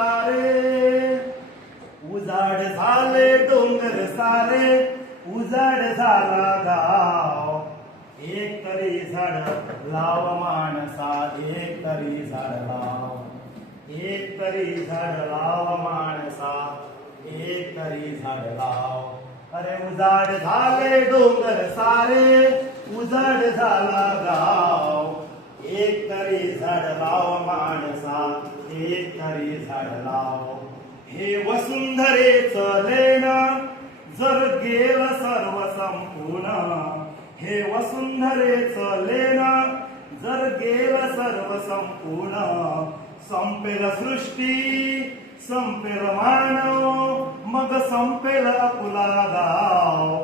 सारे, उजाड झाले डोंगर सारे, उजाड झाला गाव. एक तरी झाड लाव माणसा, एक तरी झाड लाव, एक तरी झाड लाव माणसा, एक तरी झाड लाव. अरे उजाड झाले डोंगर सारे, उजाड झाला गाव. एक तरी झाड लाव माणसा, एक तरी झाड लाव. हे वसुंधरेचं लेणं जर गेलं सर्व संपूर्ण, हे वसुंधरेचं लेणं जर गेलं सर्व संपूर्ण. संपेल सृष्टी, संपेल मानव, मग संपेल आपुला गाव.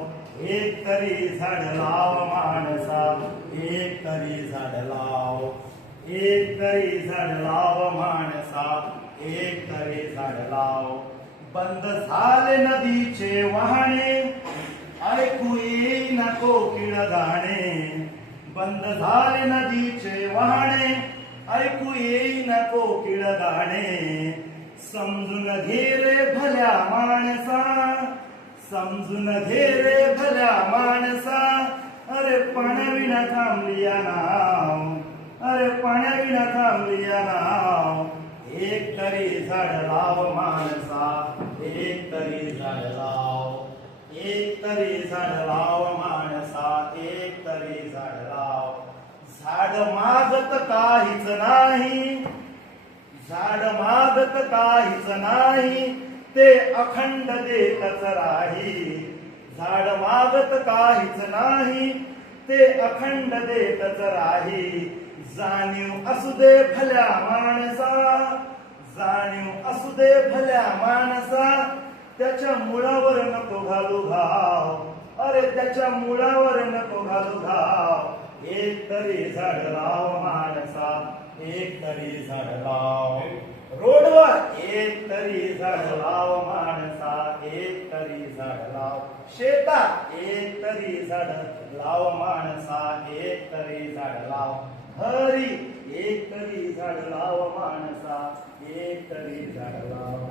एक तरी झाड लाव माणसा, एक तरी झाड लाव, एक तरी झाड लाव माणसा, एक तरी झाड लाव. बंद झाले नदीचे वाहने, ऐकू येईना कोकिळ गाणे. बंद झाले नदीचे वाहने, ऐकू येईना कोकिळ गाणे. समजून घे रे भल्या माणसा, समजून घे रे भल्या माणसा. अरे पाण्याविना थांबली या नाव, अरे पाण्याविना थांबली या नाव. एक तरी झाड लाव माणसा, एक तरी झाड लाव, एक तरी झाड लाव माणसा, एक तरी झाड लाव. झाड मागत काहीच नाही, झाड मागत काहीच नाही, ते अखंड देतच राही. झाड मागत काहीच नाही, ते अखंड देतच राही. जाणीव असू दे भल्या माणसा, जाणीव असू दे भल्या माणसा. त्याच्या मुळावर नको घालू घाव, अरे त्याच्या मुळावर नको घालू घाव. एक तरी झाड लाव माणसा, एक तरी झाड लाव. रोडवर एक तरी झाड लाव माणसा, एक तरी झाड लाव. शेतात एक तरी झाड लाव माणसा, एक तरी झाड लाव. घरी एक तरी झाड लाव माणसा, एक तरी झाड लाव.